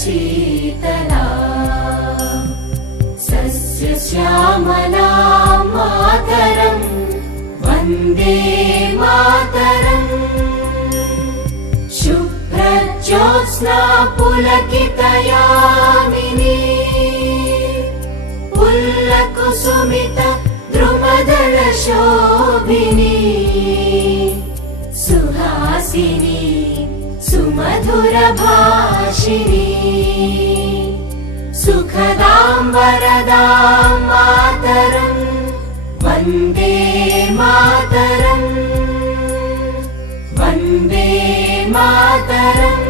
शीतला सस्यश्यामला मातरम् वन्दे मातरम् शुभ्रज्योत्स्ना पुलकितयामिनी पुल्लकुसुमित द्रुमदलशोभिनी सुहासिनी सुमधुरभाषिणी सुखदां वरदां मातरम् वन्दे मातरम् वन्दे मातरम्।